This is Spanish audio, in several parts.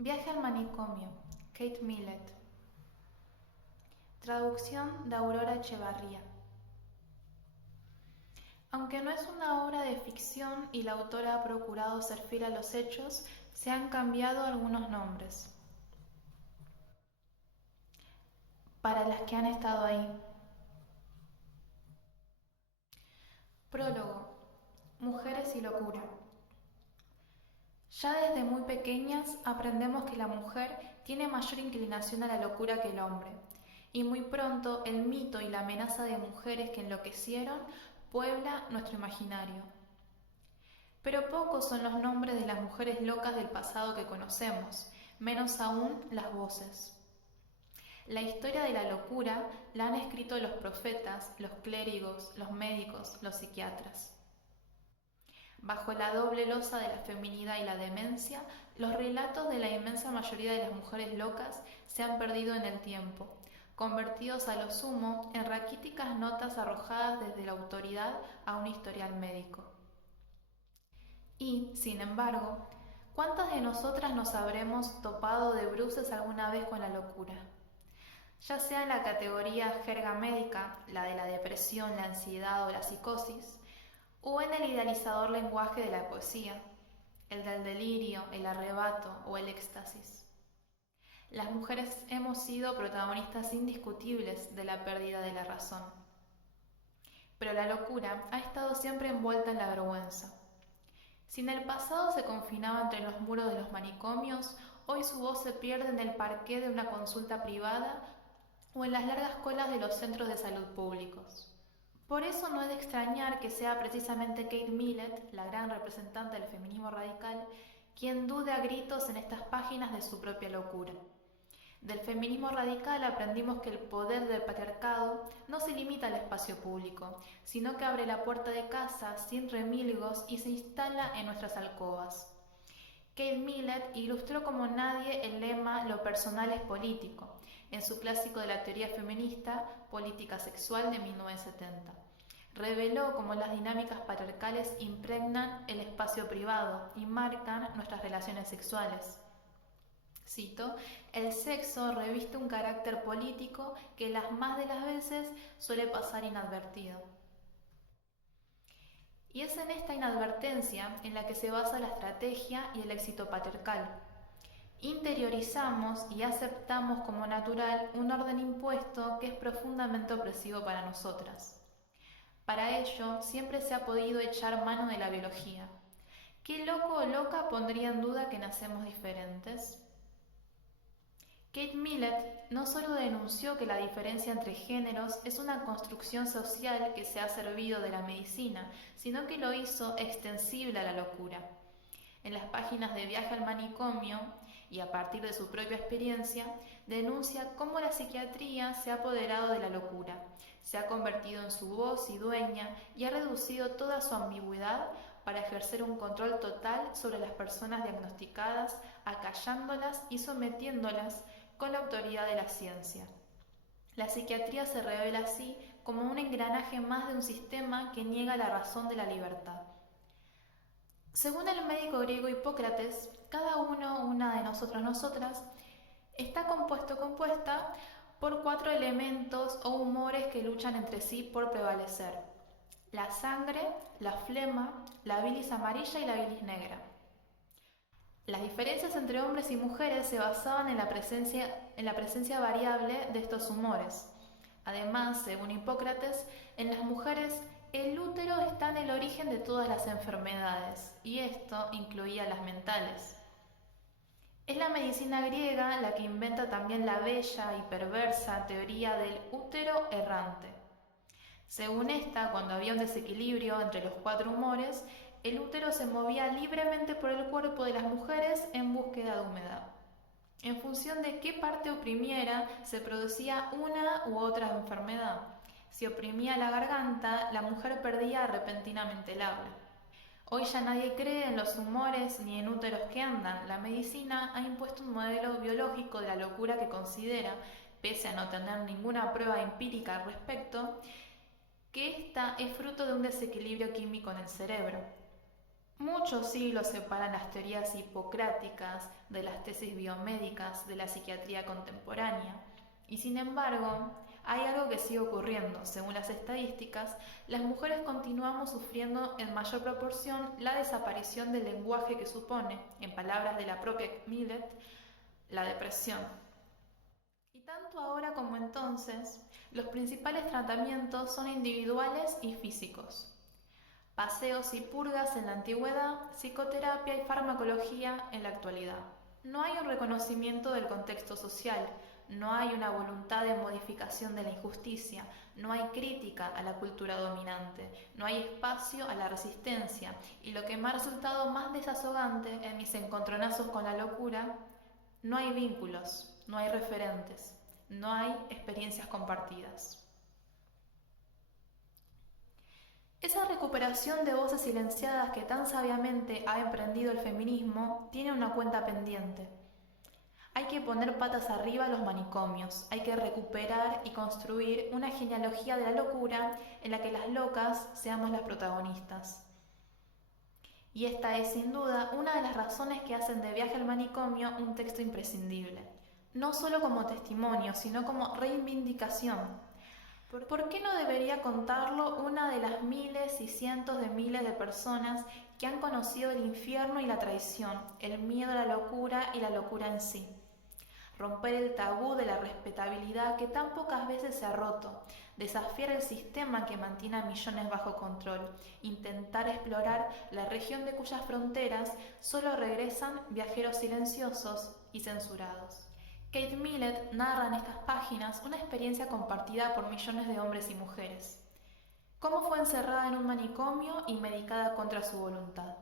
Viaje al manicomio, Kate Millett. Traducción de Aurora Echevarría. Aunque no es una obra de ficción y la autora ha procurado ser fiel a los hechos, se han cambiado algunos nombres. Para las que han estado ahí. Prólogo. Mujeres y locura. Ya desde muy pequeñas aprendemos que la mujer tiene mayor inclinación a la locura que el hombre, y muy pronto el mito y la amenaza de mujeres que enloquecieron puebla nuestro imaginario. Pero pocos son los nombres de las mujeres locas del pasado que conocemos, menos aún las voces. La historia de la locura la han escrito los profetas, los clérigos, los médicos, los psiquiatras. Bajo la doble losa de la feminidad y la demencia, los relatos de la inmensa mayoría de las mujeres locas se han perdido en el tiempo, convertidos a lo sumo en raquíticas notas arrojadas desde la autoridad a un historial médico. Y, sin embargo, ¿cuántas de nosotras nos habremos topado de bruces alguna vez con la locura? Ya sea en la categoría jerga médica, la de la depresión, la ansiedad o la psicosis, o en el idealizador lenguaje de la poesía, el del delirio, el arrebato o el éxtasis. Las mujeres hemos sido protagonistas indiscutibles de la pérdida de la razón. Pero la locura ha estado siempre envuelta en la vergüenza. Si en el pasado se confinaba entre los muros de los manicomios, hoy su voz se pierde en el parqué de una consulta privada o en las largas colas de los centros de salud públicos. Por eso no es de extrañar que sea precisamente Kate Millett, la gran representante del feminismo radical, quien dude a gritos en estas páginas de su propia locura. Del feminismo radical aprendimos que el poder del patriarcado no se limita al espacio público, sino que abre la puerta de casa sin remilgos y se instala en nuestras alcobas. Kate Millett ilustró como nadie el lema "lo personal es político", en su clásico de la teoría feminista, Política Sexual de 1970. Reveló cómo las dinámicas patriarcales impregnan el espacio privado y marcan nuestras relaciones sexuales. Cito: "El sexo reviste un carácter político que las más de las veces suele pasar inadvertido". Y es en esta inadvertencia en la que se basa la estrategia y el éxito patriarcal. Interiorizamos y aceptamos como natural un orden impuesto que es profundamente opresivo para nosotras. Para ello, siempre se ha podido echar mano de la biología. ¿Qué loco o loca pondría en duda que nacemos diferentes? Kate Millett no solo denunció que la diferencia entre géneros es una construcción social que se ha servido de la medicina, sino que lo hizo extensible a la locura. En las páginas de Viaje al manicomio, y a partir de su propia experiencia, denuncia cómo la psiquiatría se ha apoderado de la locura, se ha convertido en su voz y dueña y ha reducido toda su ambigüedad para ejercer un control total sobre las personas diagnosticadas, acallándolas y sometiéndolas con la autoridad de la ciencia. La psiquiatría se revela así como un engranaje más de un sistema que niega la razón de la libertad. Según el médico griego Hipócrates, cada uno, una de nosotros, nosotras, está compuesto o compuesta por 4 elementos o humores que luchan entre sí por prevalecer: la sangre, la flema, la bilis amarilla y la bilis negra. Las diferencias entre hombres y mujeres se basaban en la presencia variable de estos humores. Además, según Hipócrates, en las mujeres el útero está en el origen de todas las enfermedades, y esto incluía las mentales. Es la medicina griega la que inventa también la bella y perversa teoría del útero errante. Según esta, cuando había un desequilibrio entre los 4 humores, el útero se movía libremente por el cuerpo de las mujeres en búsqueda de humedad. En función de qué parte oprimiera, se producía una u otra enfermedad. Si oprimía la garganta, la mujer perdía repentinamente el habla. Hoy ya nadie cree en los humores ni en úteros que andan. La medicina ha impuesto un modelo biológico de la locura que considera, pese a no tener ninguna prueba empírica al respecto, que esta es fruto de un desequilibrio químico en el cerebro. Muchos siglos separan las teorías hipocráticas de las tesis biomédicas de la psiquiatría contemporánea, y sin embargo, hay algo que sigue ocurriendo. Según las estadísticas, las mujeres continuamos sufriendo en mayor proporción la desaparición del lenguaje que supone, en palabras de la propia Millet, la depresión. Y tanto ahora como entonces, los principales tratamientos son individuales y físicos. Paseos y purgas en la antigüedad, psicoterapia y farmacología en la actualidad. No hay un reconocimiento del contexto social, no hay una voluntad de modificación de la injusticia, no hay crítica a la cultura dominante, no hay espacio a la resistencia, y lo que me ha resultado más desazogante en mis encontronazos con la locura, no hay vínculos, no hay referentes, no hay experiencias compartidas. Esa recuperación de voces silenciadas que tan sabiamente ha emprendido el feminismo tiene una cuenta pendiente. Hay que poner patas arriba a los manicomios, hay que recuperar y construir una genealogía de la locura en la que las locas seamos las protagonistas. Y esta es sin duda una de las razones que hacen de Viaje al manicomio un texto imprescindible, no solo como testimonio, sino como reivindicación. ¿Por qué no debería contarlo una de las miles y cientos de miles de personas que han conocido el infierno y la traición, el miedo a la locura y la locura en sí? Romper el tabú de la respetabilidad que tan pocas veces se ha roto, desafiar el sistema que mantiene a millones bajo control, intentar explorar la región de cuyas fronteras solo regresan viajeros silenciosos y censurados. Kate Millett narra en estas páginas una experiencia compartida por millones de hombres y mujeres. Cómo fue encerrada en un manicomio y medicada contra su voluntad.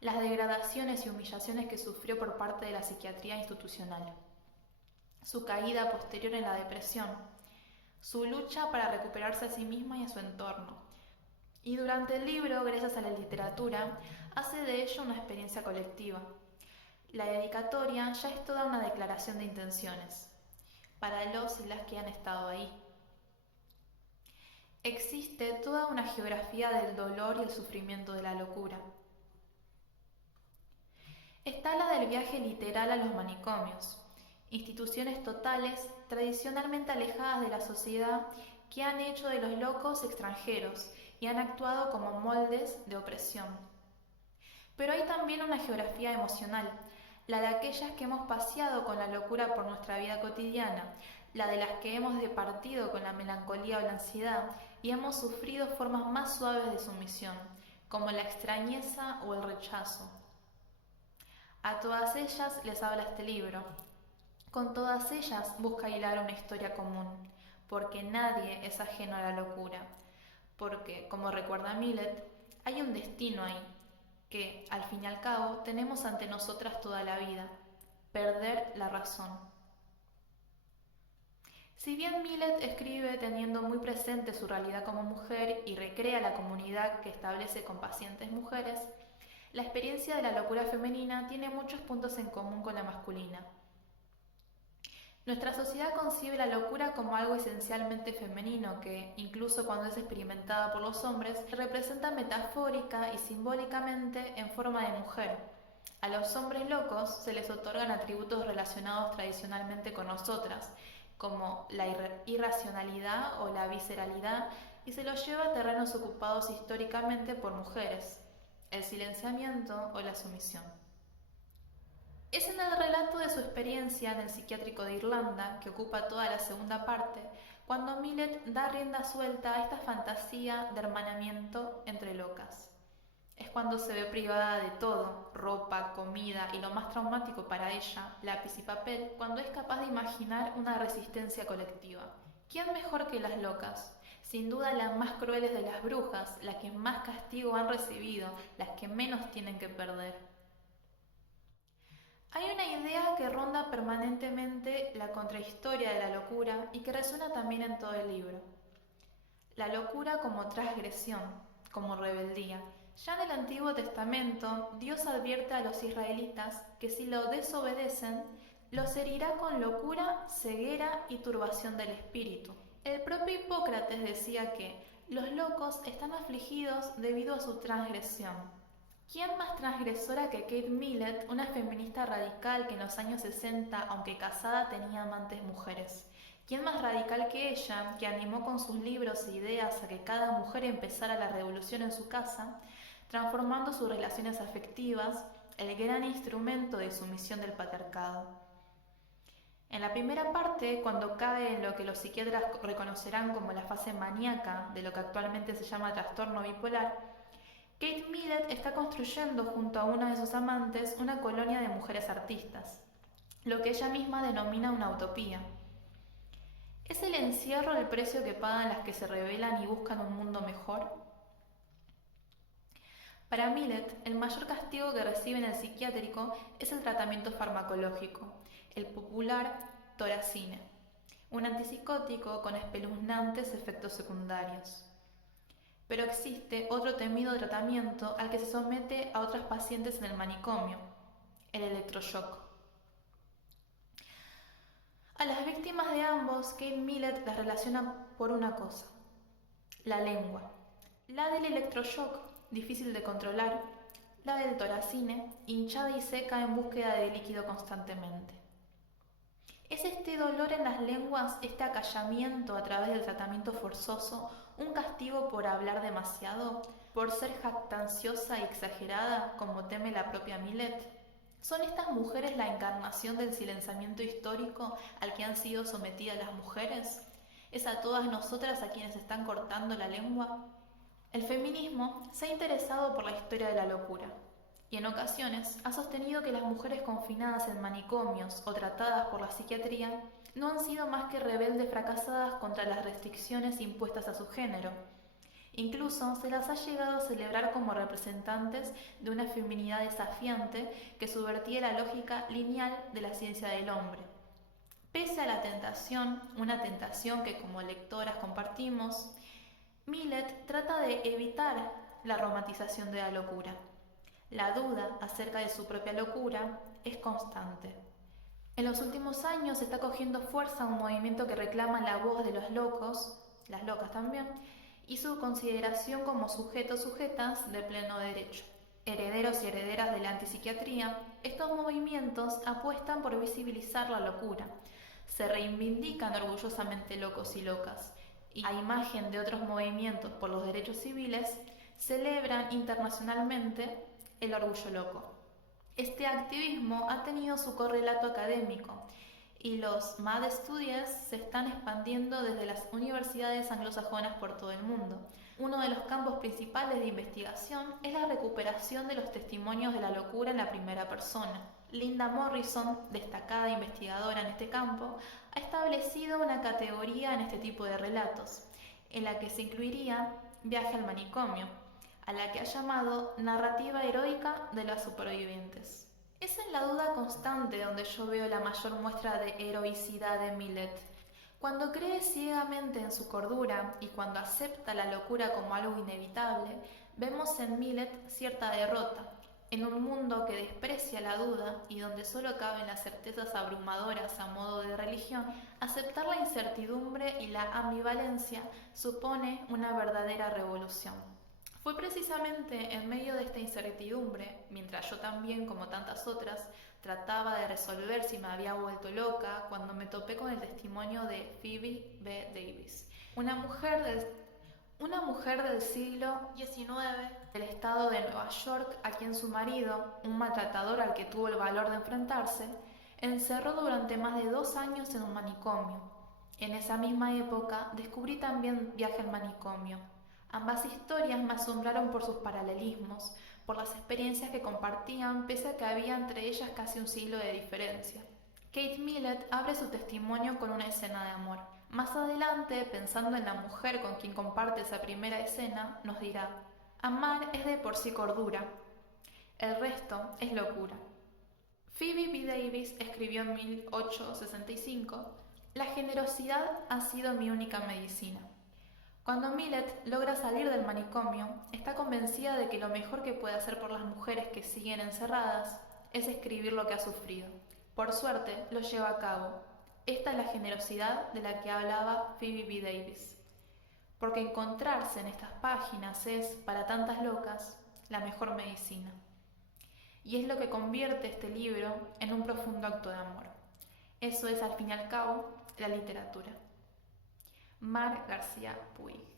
Las degradaciones y humillaciones que sufrió por parte de la psiquiatría institucional. Su caída posterior en la depresión. Su lucha para recuperarse a sí misma y a su entorno. Y durante el libro, gracias a la literatura, hace de ello una experiencia colectiva. La dedicatoria ya es toda una declaración de intenciones, para los y las que han estado ahí. Existe toda una geografía del dolor y el sufrimiento de la locura. Está la del viaje literal a los manicomios, instituciones totales tradicionalmente alejadas de la sociedad que han hecho de los locos extranjeros y han actuado como moldes de opresión. Pero hay también una geografía emocional, la de aquellas que hemos paseado con la locura por nuestra vida cotidiana, la de las que hemos departido con la melancolía o la ansiedad y hemos sufrido formas más suaves de sumisión, como la extrañeza o el rechazo. A todas ellas les habla este libro. Con todas ellas busca hilar una historia común, porque nadie es ajeno a la locura, porque, como recuerda Millett, hay un destino ahí, que, al fin y al cabo, tenemos ante nosotras toda la vida: perder la razón. Si bien Millett escribe teniendo muy presente su realidad como mujer y recrea la comunidad que establece con pacientes mujeres, la experiencia de la locura femenina tiene muchos puntos en común con la masculina. Nuestra sociedad concibe la locura como algo esencialmente femenino que, incluso cuando es experimentada por los hombres, representa metafórica y simbólicamente en forma de mujer. A los hombres locos se les otorgan atributos relacionados tradicionalmente con nosotras, como la irracionalidad o la visceralidad, y se los lleva a terrenos ocupados históricamente por mujeres, el silenciamiento o la sumisión. Es en el relato de su experiencia en el psiquiátrico de Irlanda, que ocupa toda la segunda parte, cuando Millett da rienda suelta a esta fantasía de hermanamiento entre locas. Es cuando se ve privada de todo, ropa, comida y lo más traumático para ella, lápiz y papel, cuando es capaz de imaginar una resistencia colectiva. ¿Quién mejor que las locas? Sin duda las más crueles de las brujas, las que más castigo han recibido, las que menos tienen que perder. Hay una idea que ronda permanentemente la contrahistoria de la locura y que resuena también en todo el libro. La locura como transgresión, como rebeldía. Ya en el Antiguo Testamento, Dios advierte a los israelitas que si lo desobedecen, los herirá con locura, ceguera y turbación del espíritu. El propio Hipócrates decía que los locos están afligidos debido a su transgresión. ¿Quién más transgresora que Kate Millett, una feminista radical que en los años 60, aunque casada, tenía amantes mujeres? ¿Quién más radical que ella, que animó con sus libros e ideas a que cada mujer empezara la revolución en su casa, transformando sus relaciones afectivas, el gran instrumento de sumisión del patriarcado? En la primera parte, cuando cae en lo que los psiquiatras reconocerán como la fase maníaca de lo que actualmente se llama trastorno bipolar, Kate Millett está construyendo junto a una de sus amantes una colonia de mujeres artistas, lo que ella misma denomina una utopía. ¿Es el encierro el precio que pagan las que se rebelan y buscan un mundo mejor? Para Millett, el mayor castigo que recibe en el psiquiátrico es el tratamiento farmacológico, el popular Toracine, un antipsicótico con espeluznantes efectos secundarios. Pero existe otro temido tratamiento al que se somete a otras pacientes en el manicomio, el electroshock. A las víctimas de ambos, Kate Millett las relaciona por una cosa: la lengua. La del electroshock, difícil de controlar; la del toracine, hinchada y seca en búsqueda de líquido constantemente. ¿Es este dolor en las lenguas, este acallamiento a través del tratamiento forzoso, un castigo por hablar demasiado, por ser jactanciosa y exagerada, como teme la propia Millett? ¿Son estas mujeres la encarnación del silenciamiento histórico al que han sido sometidas las mujeres? ¿Es a todas nosotras a quienes están cortando la lengua? El feminismo se ha interesado por la historia de la locura, y en ocasiones ha sostenido que las mujeres confinadas en manicomios o tratadas por la psiquiatría no han sido más que rebeldes fracasadas contra las restricciones impuestas a su género. Incluso se las ha llegado a celebrar como representantes de una feminidad desafiante que subvertía la lógica lineal de la ciencia del hombre. Pese a la tentación, una tentación que como lectoras compartimos, Millett trata de evitar la romantización de la locura. La duda acerca de su propia locura es constante. En los últimos años está cogiendo fuerza un movimiento que reclama la voz de los locos, las locas también, y su consideración como sujetos-sujetas de pleno derecho. Herederos y herederas de la antipsiquiatría, estos movimientos apuestan por visibilizar la locura. Se reivindican orgullosamente locos y locas, y a imagen de otros movimientos por los derechos civiles, celebran internacionalmente el orgullo loco. Este activismo ha tenido su correlato académico y los Mad Studies se están expandiendo desde las universidades anglosajonas por todo el mundo. Uno de los campos principales de investigación es la recuperación de los testimonios de la locura en la primera persona. Linda Morrison, destacada investigadora en este campo, ha establecido una categoría en este tipo de relatos, en la que se incluiría Viaje al manicomio, a la que ha llamado narrativa heroica de las supervivientes. Es en la duda constante donde yo veo la mayor muestra de heroicidad de Millett. Cuando cree ciegamente en su cordura y cuando acepta la locura como algo inevitable, vemos en Millett cierta derrota. En un mundo que desprecia la duda y donde solo caben las certezas abrumadoras a modo de religión, aceptar la incertidumbre y la ambivalencia supone una verdadera revolución. Fue precisamente en medio de esta incertidumbre, mientras yo también, como tantas otras, trataba de resolver si me había vuelto loca, cuando me topé con el testimonio de Phoebe B. Davis, una mujer del siglo XIX del estado de Nueva York, a quien su marido, un maltratador al que tuvo el valor de enfrentarse, encerró durante más de 2 años en un manicomio. En esa misma época descubrí también Viaje al manicomio. Ambas historias me asombraron por sus paralelismos, por las experiencias que compartían, pese a que había entre ellas casi un siglo de diferencia. Kate Millett abre su testimonio con una escena de amor. Más adelante, pensando en la mujer con quien comparte esa primera escena, nos dirá: amar es de por sí cordura, el resto es locura. Phoebe B. Davis escribió en 1865: la generosidad ha sido mi única medicina. Cuando Millett logra salir del manicomio, está convencida de que lo mejor que puede hacer por las mujeres que siguen encerradas es escribir lo que ha sufrido. Por suerte, lo lleva a cabo. Esta es la generosidad de la que hablaba Phoebe B. Davis. Porque encontrarse en estas páginas es, para tantas locas, la mejor medicina. Y es lo que convierte este libro en un profundo acto de amor. Eso es, al fin y al cabo, la literatura. Mar García Puig.